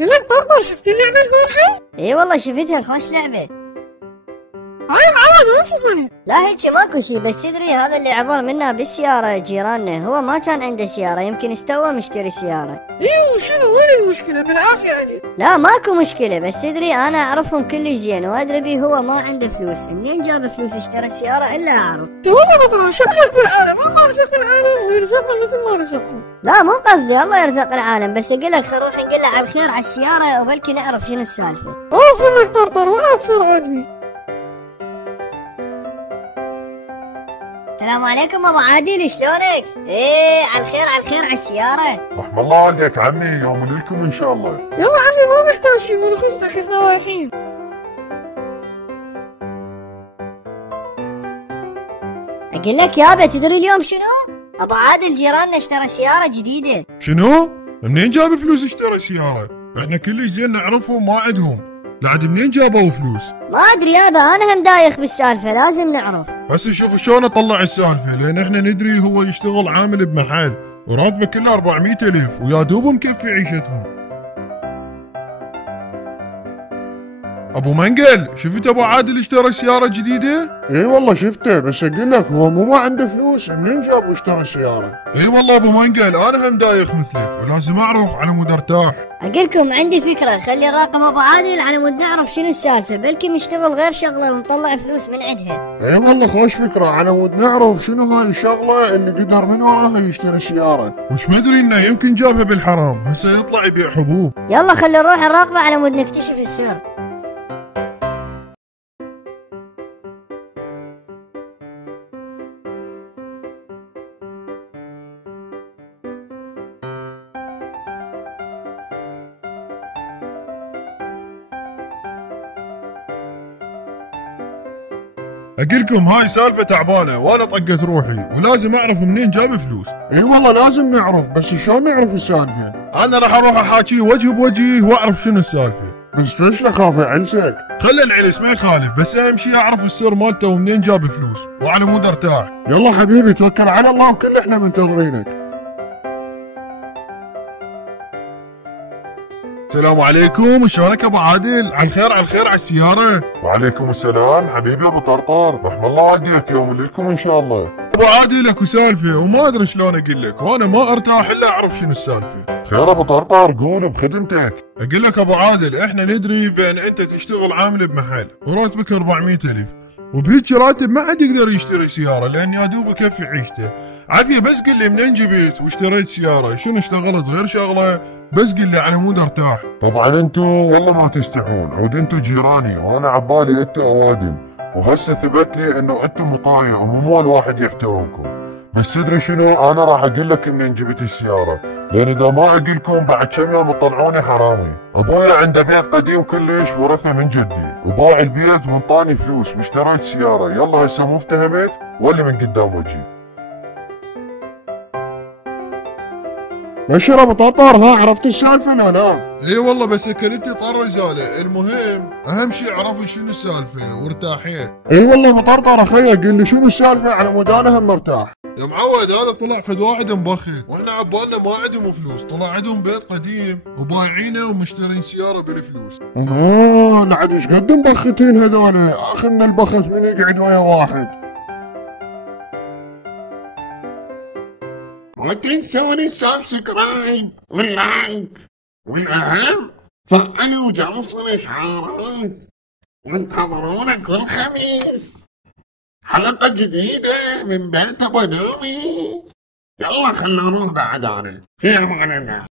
اقول لك طرطر، شفت اللعبة البارحة؟ اي والله شفتها، خوش لعبة. هاي معود وين سفرت؟ لا هيك ماكو شي، بس تدري هذا اللي عبر منا بالسيارة جيراننا، هو ما كان عنده سيارة، يمكن استوى مشتري سيارة. ايوه شنو وين المشكلة؟ بالعافية عليك. لا ماكو مشكلة، بس تدري انا اعرفهم كل زين، وادري بيه هو ما عنده فلوس، منين جاب فلوس اشترى سيارة الا اعرف. والله بطل شغلك بالعالم، الله رزق العالم ويرزقنا مثل ما رزقهم. لا مو قصدي الله يرزق العالم، بس اقول لك خل نروح نقول له على الخير على السيارة وبلكي نعرف شنو السالفة. اوف انك طرطر ولا تصير عادي. السلام عليكم ابو عادل، شلونك؟ ايه على الخير على الخير على السيارة. رحم الله والديك عمي، يوم لكم ان شاء الله. يلا عمي ما محتاج شي من خستك، احنا رايحين. اقول لك يابا تدري اليوم شنو؟ ابو عادل جيراننا اشترى سيارة جديدة. شنو؟ منين جاب فلوس اشترى سيارة؟ احنا كلش زين نعرفهم ما عندهم. لعد منين جابوا فلوس؟ ما ادري يابا، انا هم دايخ بالسالفة، لازم نعرف. هسه شوف شلون اطلع السالفة، لان احنا ندري هو يشتغل عامل بمحل وراتبه كله 400,000 ويا دوب مكفي عيشتهم. ابو منقل، شفت ابو عادل اشترى سيارة جديدة؟ اي والله شفته، بس اقول لك هو مو ما عنده فلوس، منين جاب واشترى السيارة؟ اي والله ابو منقل، انا هم دايخ مثلك ولازم اعرف على مود ارتاح. اقولكم عندي فكرة، خلي نراقب ابو عادل على مود نعرف شنو السالفة، بلكي مشتغل غير شغلة ونطلع فلوس من عندها. اي والله خوش فكرة، على مود نعرف شنو هاي الشغلة اللي قدر من وراها يشتري سيارة. وش مدري انه يمكن جابها بالحرام، هسه يطلع يبيع حبوب. يلا خلي نروح نراقبه على مود نكتشف السر. اقولكم هاي سالفة تعبانة وانا طقت روحي، ولازم اعرف منين جاب فلوس. اي والله لازم نعرف، بس شلون نعرف السالفة؟ انا راح اروح احاكيه وجه بوجه واعرف شنو السالفة. بس فيش اخاف يعنسك. خلي العلس ما يخالف، بس اهم شي اعرف السر مالته ومنين جاب فلوس، وعلى مود ارتاح. يلا حبيبي توكل على الله، وكل احنا منتظرينك. السلام عليكم، شلونك ابو عادل؟ على الخير على الخير على السيارة. وعليكم السلام حبيبي ابو طرطر، رحم الله والديك، يوم لكم ان شاء الله. ابو عادل اكو سالفة وما ادري شلون اقول لك، وانا ما ارتاح الا اعرف شنو السالفة. خير ابو طرطر، قول بخدمتك. اقول لك ابو عادل، احنا ندري بان انت تشتغل عامل بمحل وراتبك 400,000، وبهيج راتب ما حد يقدر يشتري سيارة لان يا دوب يكفي عيشته. عافية بس قل لي منين جبت واشتريت سيارة، شنو اشتغلت غير شغلة، بس قل لي على مود ارتاح. طبعا انتو والله ما تستحون، عود انتو جيراني وانا عبالي انتو اوادم، وهسه ثبت لي انه انتو مطايع ومو الواحد يحترمكم. بس تدري شنو، انا راح اقول لك منين جبت السيارة، لان اذا ما اقول لكم بعد كم يوم تطلعوني حرامي. ابويا عنده بيت قديم كلش ورثه من جدي، وباع البيت وانطاني فلوس واشتريت سيارة. يلا هسه مو افتهمت ولا من قدام وجهي. بشر ابو طرطر، ها عرفت السالفة ولا لا؟ اي والله بس كلتي طر رسالة، المهم اهم شي عرفت شنو السالفة وارتاحيت. اي والله ابو طرطر اخي، قل لي شنو السالفة على مود انا هم مرتاح. يا معود، هذا طلع فد واحد مبخت، واحنا عبالنا ما عندهم فلوس، طلع عندهم بيت قديم وبايعينه ومشترين سيارة بالفلوس. لعد ايش قد مبختين هذول، اخرنا البخت من يقعد ويا واحد. لا تنسون السبسكرايب واللايك، والأهم فعلوا وجرس الإشعارات، وانتظرونا كل خميس حلقة جديدة من بيت أبو نومي. يلا خلنا نروح بعد، أنا في أمان الله.